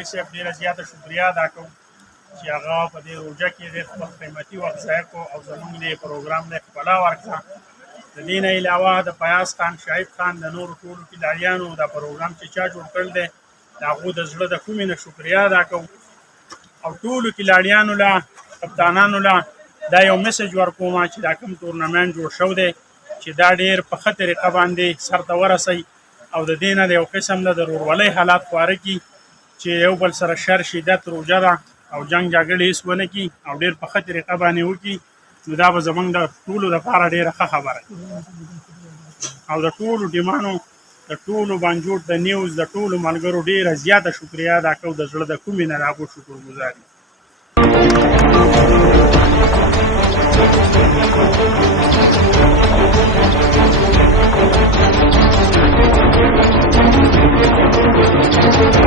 والي صاحب ډېره زیاته شکریا ادا کوو چې هغه په دې روژه کې ډېر خپل قیمتي وخت ضایع کړو او زموږ دې پروګرام ته ښکلا ورکړه. د دې نه علاوه د فیاض خان، شاهد خان، د نورو ټولو کلاریانو دا پروګرام چې چا جوړ کړی دی د هغو د زړه د کومې نه شکریا ادا کوو او ټولو کلاریانو له کپتانانو له دا یو میسج ورکوم چې دا کوم تورنمنټ جوړ شوی دی چې دا ډېر په ښه طریقه باندې سرته ورسوي او د دې نه د یو قسم د ورورولۍ حالات خواره کړي چې یو بل سره شر شدت روژه ده او جنګ جګړې هېڅ ونه کړي او ډېر په ښه طریقه باندې وکړي، نو دا به زموږ د ټولو لپاره ډېره ښه خبره او د ټولو ټیمانو د ټولو بانجوړ د نیوز د ټولو ملګرو ډېره زیاته شکریا ادا کوو د زړه د کومې نه د هغو شکرګزار یو. Thank you.